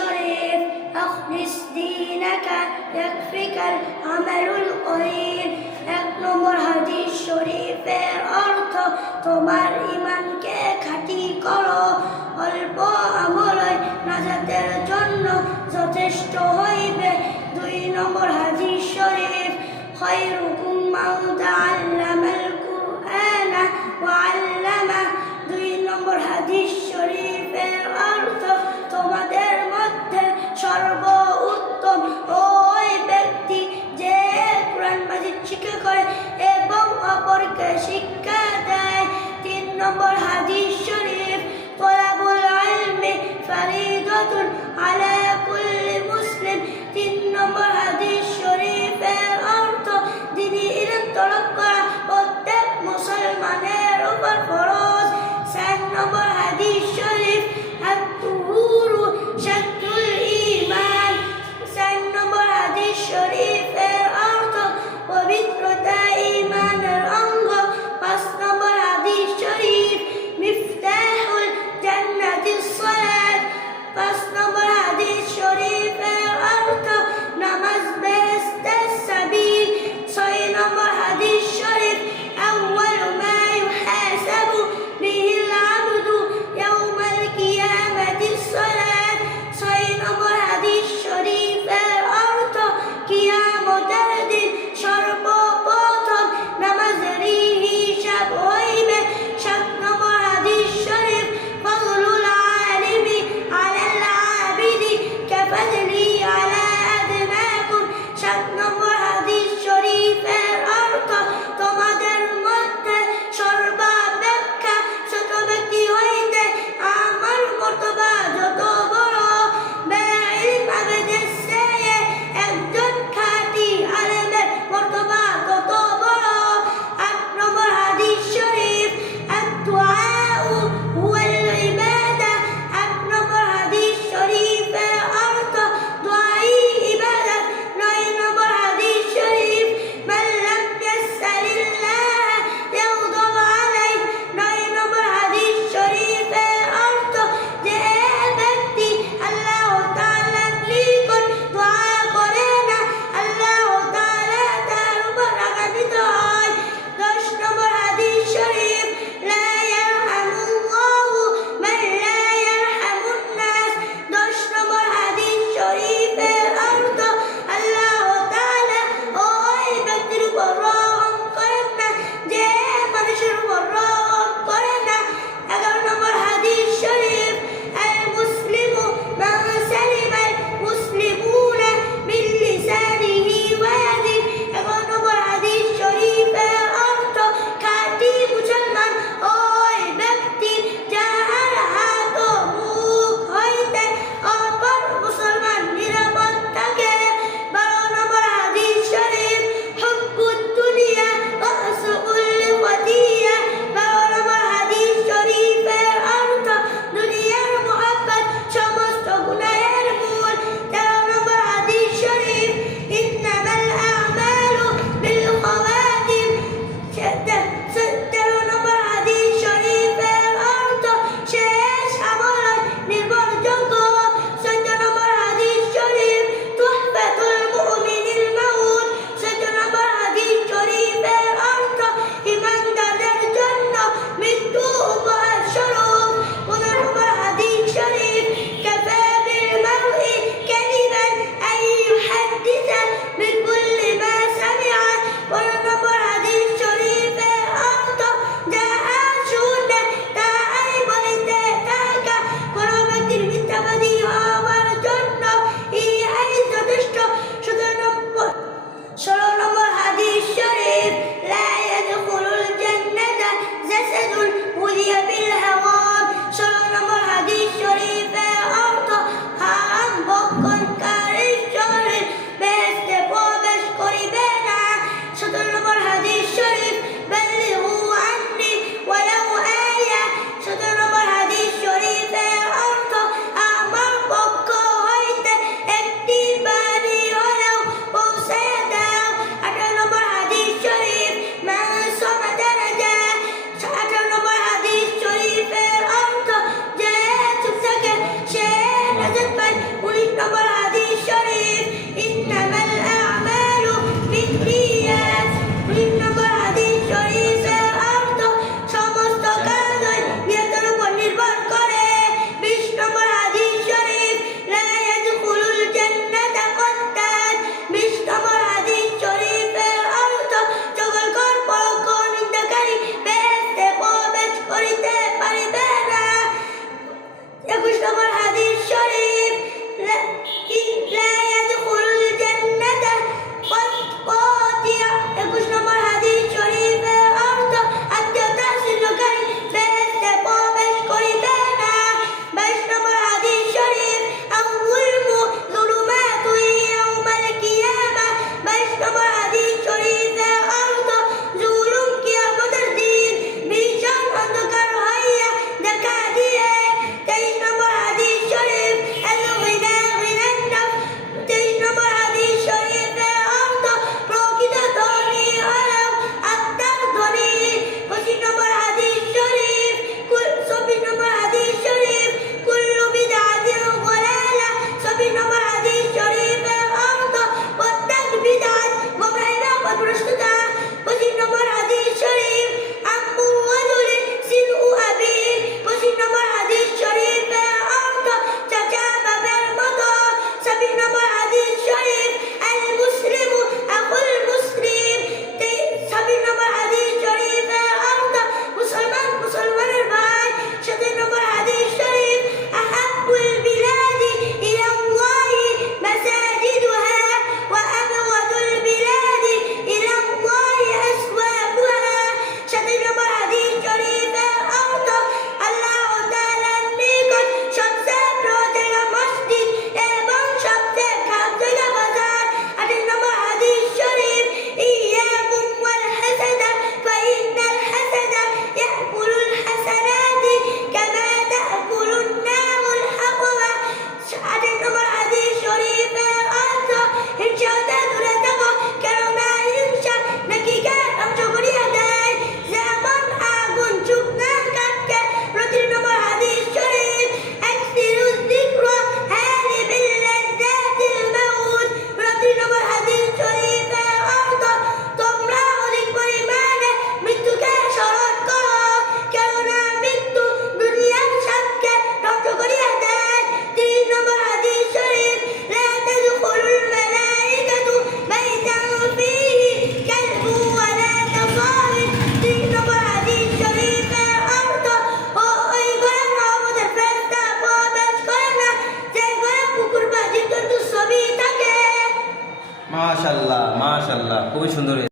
শরীফ আখলিস দীনাকা ইয়াকফিকাল আমালুল কলিল। 1 নম্বর হাদিস শরীফের অর্থ তোমার ঈমানকে খাঁটি করো, অল্প আমলই নাজাতের জন্য যথেষ্ট হইবে। 2 নম্বর হাদিস শরীফ খায়রুকুম মান তাআল্লামাল কুরআনা ওয়া আল্লামা। 2 নম্বর হাদিস শরীফের অর্থ তোমাদের মধ্যে সর্বোত্তম ওই ব্যক্তি যে কুরআন মাজিদ শিক্ষা করে এবং অপরকে শিক্ষা দেয়। 3 নম্বর হাদিস শরীফ তলাবুল ইলমি ফরিদাতুন আলা কুল্লি মুসলিম। 3 নম্বর হাদিস শরীফের অর্থ দ্বীনি ইলম তলব করা প্রত্যেক মুসলমানের উপর ফরজ। 4 নম্বর হাদিস শরীফ আত-তুহুরু শাতরুল ঈমান। 4 নম্বর হাদিস শরীফের অর্থ পবিত্রতা ঈমানের অঙ্গ। 5 নম্বর হাদিস শরীফ মাশাআল্লাহ মাশাআল্লাহ, খুবই সুন্দর হয়েছে।